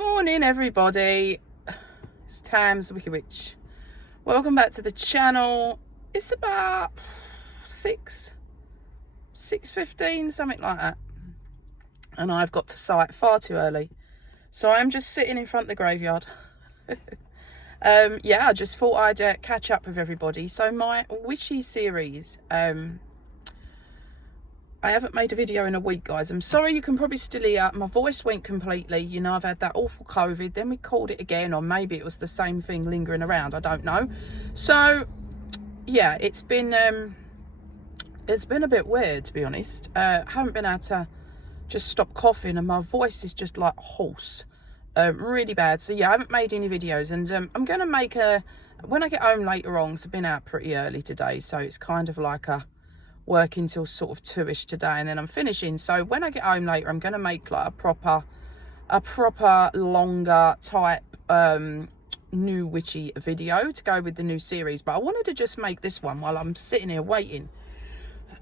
Morning everybody, it's Tam's the Wicked Witch. Welcome back to the channel. It's about 6:15, something like that, and I've got to site far too early, so I'm just sitting in front of the graveyard. Yeah, I just thought I'd catch up with everybody. So my witchy series, I haven't made a video in a week, guys. I'm sorry, you can probably still hear my voice went completely. You know, I've had that awful COVID, then we called it again, or maybe it was the same thing lingering around, I don't know. So yeah, it's been a bit weird, to be honest. I haven't been able to just stop coughing, and my voice is just like hoarse, really bad. So yeah, I haven't made any videos, and I'm gonna make when I get home later on, because I've been out pretty early today, so it's kind of like a working till sort of 2ish today, and then I'm finishing. So when I get home later, I'm going to make like a proper longer type new witchy video to go with the new series. But I wanted to just make this one while I'm sitting here waiting.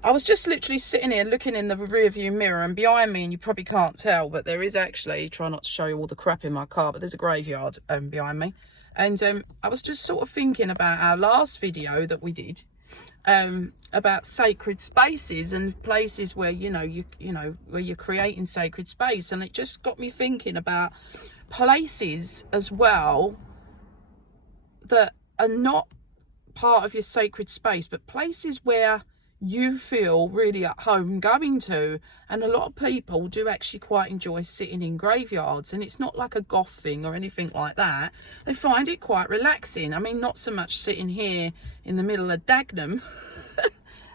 I was just literally sitting here looking in the rear view mirror, and behind me, and you probably can't tell, but there is actually, try not to show you all the crap in my car, but there's a graveyard behind me. And I was just sort of thinking about our last video that we did, about sacred spaces and places where you know where you're creating sacred space, and it just got me thinking about places as well that are not part of your sacred space, but places where you feel really at home going to. And a lot of people do actually quite enjoy sitting in graveyards, and it's not like a goth thing or anything like that. They find it quite relaxing. I mean, not so much sitting here in the middle of Dagenham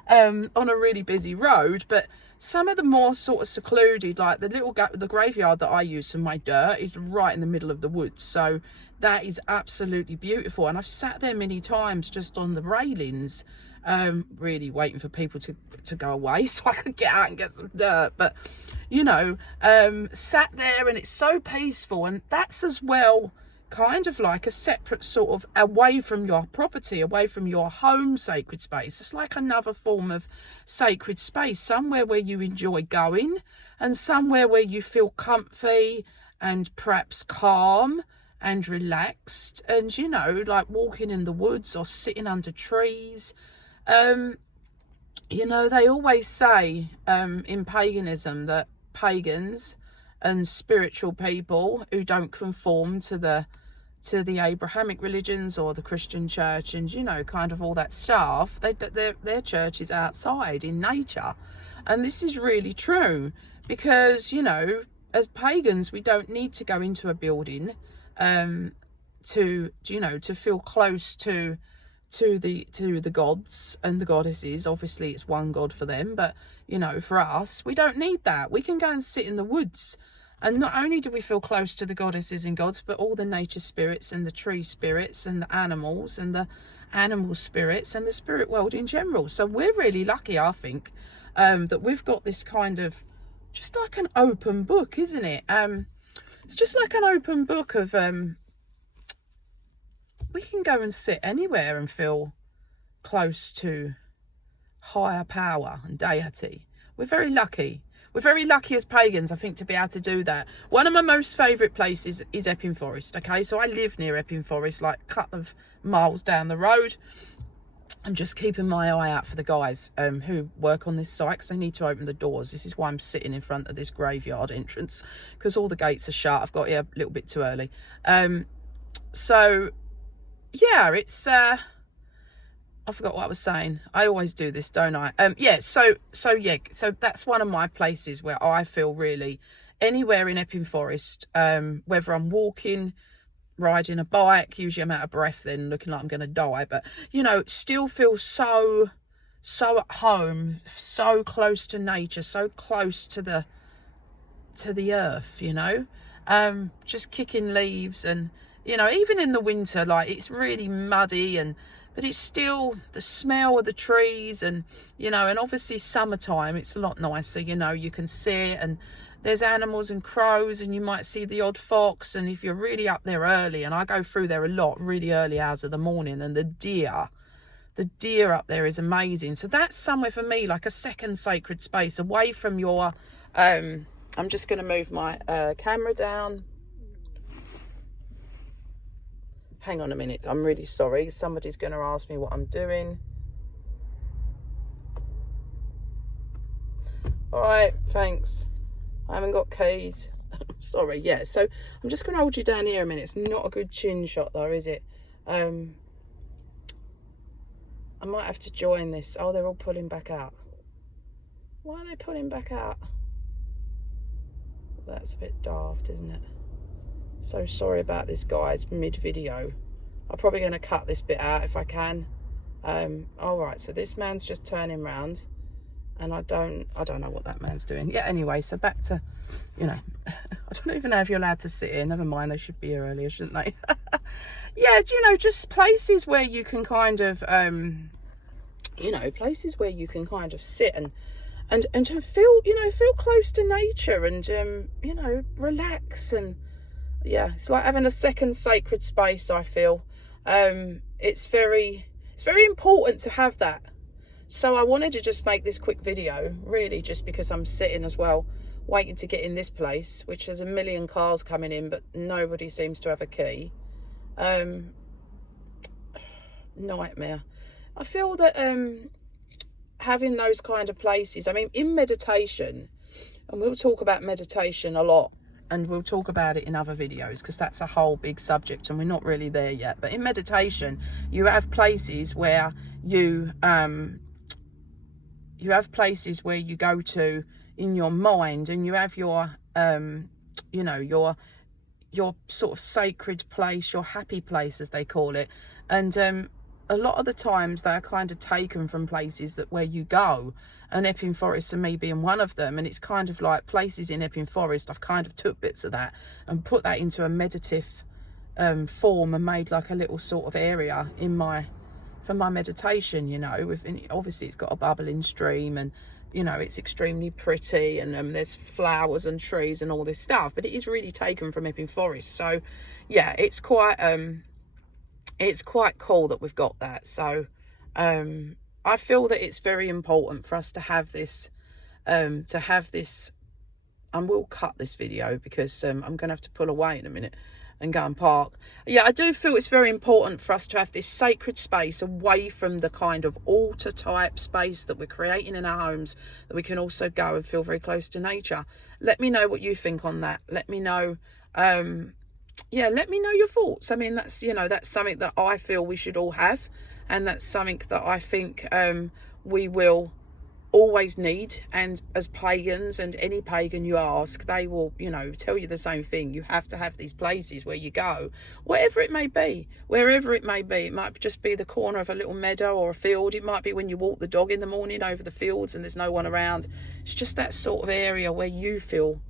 on a really busy road, but some of the more sort of secluded, like the graveyard that I use for my dirt is right in the middle of the woods, so that is absolutely beautiful. And I've sat there many times just on the railings, really waiting for people to go away so I could get out and get some dirt. But you know, sat there, and it's so peaceful, and that's as well kind of like a separate sort of away from your property, away from your home sacred space. It's like another form of sacred space, somewhere where you enjoy going, and somewhere where you feel comfy and perhaps calm and relaxed, and you know, like walking in the woods or sitting under trees. You know, they always say in paganism that pagans and spiritual people who don't conform to the Abrahamic religions or the Christian church, and you know, kind of all that stuff, their church is outside in nature. And this is really true, because you know, as pagans, we don't need to go into a building to feel close to the gods and the goddesses. Obviously it's one god for them, but you know, for us, we don't need that. We can go and sit in the woods, and not only do we feel close to the goddesses and gods, but all the nature spirits and the tree spirits and the animals and the animal spirits and the spirit world in general. So we're really lucky, I think, that we've got this kind of, just like an open book, isn't it? It's just like an open book of we can go and sit anywhere and feel close to higher power and deity. We're very lucky. We're very lucky as pagans, I think, to be able to do that. One of my most favourite places is Epping Forest, okay? So I live near Epping Forest, like a couple of miles down the road. I'm just keeping my eye out for the guys who work on this site, because they need to open the doors. This is why I'm sitting in front of this graveyard entrance, because all the gates are shut. I've got here a little bit too early. So yeah, it's I forgot what I was saying. I always do this, don't I? Yeah, so that's one of my places where I feel really, anywhere in Epping Forest, whether I'm walking, riding a bike, usually I'm out of breath then, looking like I'm going to die, but you know, still feel so at home, so close to nature, so close to the earth, you know, just kicking leaves. And you know, even in the winter, like it's really muddy, but it's still the smell of the trees, and you know, and obviously summertime it's a lot nicer, you know, you can sit and there's animals and crows, and you might see the odd fox. And if you're really up there early, and I go through there a lot, really early hours of the morning, and the deer up there is amazing. So that's somewhere for me like a second sacred space, away from your I'm just going to move my camera down Hang on a minute, I'm really sorry. Somebody's going to ask me what I'm doing. All right, thanks. I haven't got keys. Sorry, yeah. So I'm just going to hold you down here a minute. It's not a good chin shot though, is it? I might have to join this. Oh, they're all pulling back out. Why are they pulling back out? That's a bit daft, isn't it? So sorry about this, guys, mid-video. I'm probably going to cut this bit out if I can. All right, so this man's just turning round, and I don't know what that man's doing. Yeah, anyway, so back to, you know, I don't even know if you're allowed to sit here. Never mind, they should be here earlier, shouldn't they? Yeah, you know, just places where you can kind of, you know, places where you can kind of sit and to feel, you know, feel close to nature and, you know, relax. And yeah, it's like having a second sacred space, I feel. It's very important to have that. So I wanted to just make this quick video, really, just because I'm sitting as well, waiting to get in this place, which has a million cars coming in, but nobody seems to have a key. Nightmare. I feel that having those kind of places, I mean, in meditation, and we'll talk about meditation a lot, and we'll talk about it in other videos because that's a whole big subject and we're not really there yet. But in meditation, you have places where you have places where you go to in your mind, and you have your you know, your sort of sacred place, your happy place as they call it. And a lot of the times they're kind of taken from places that where you go, and Epping Forest for me being one of them. And it's kind of like places in Epping Forest, I've kind of took bits of that and put that into a meditative form and made like a little sort of area in for my meditation, you know. Obviously it's got a bubbling stream, and you know, it's extremely pretty, and there's flowers and trees and all this stuff, but it is really taken from Epping Forest. So yeah, it's quite cool that we've got that. So I feel that it's very important for us to have this, and we'll cut this video because I'm gonna have to pull away in a minute and go and park. Yeah, I do feel it's very important for us to have this sacred space away from the kind of altar type space that we're creating in our homes, that we can also go and feel very close to nature. Let me know what you think on that. Let me know, yeah, let me know your thoughts. I mean, that's, you know, that's something that I feel we should all have, and that's something that I think we will always need. And as pagans, and any pagan you ask, they will, you know, tell you the same thing. You have to have these places where you go, whatever it may be, wherever it may be. It might just be the corner of a little meadow or a field. It might be when you walk the dog in the morning over the fields and there's no one around. It's just that sort of area where you feel,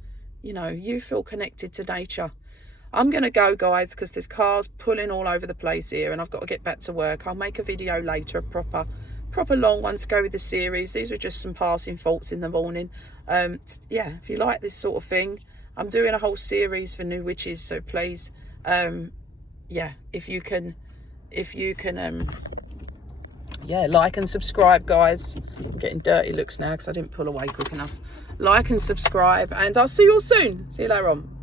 you know, you feel connected to nature. I'm going to go, guys, because there's cars pulling all over the place here and I've got to get back to work. I'll make a video later, a proper long one to go with the series. These were just some passing thoughts in the morning. Yeah, if you like this sort of thing, I'm doing a whole series for new witches, so please, yeah, if you can yeah, like and subscribe, guys. I'm getting dirty looks now because I didn't pull away quick enough. Like and subscribe, and I'll see you all soon. See you later on.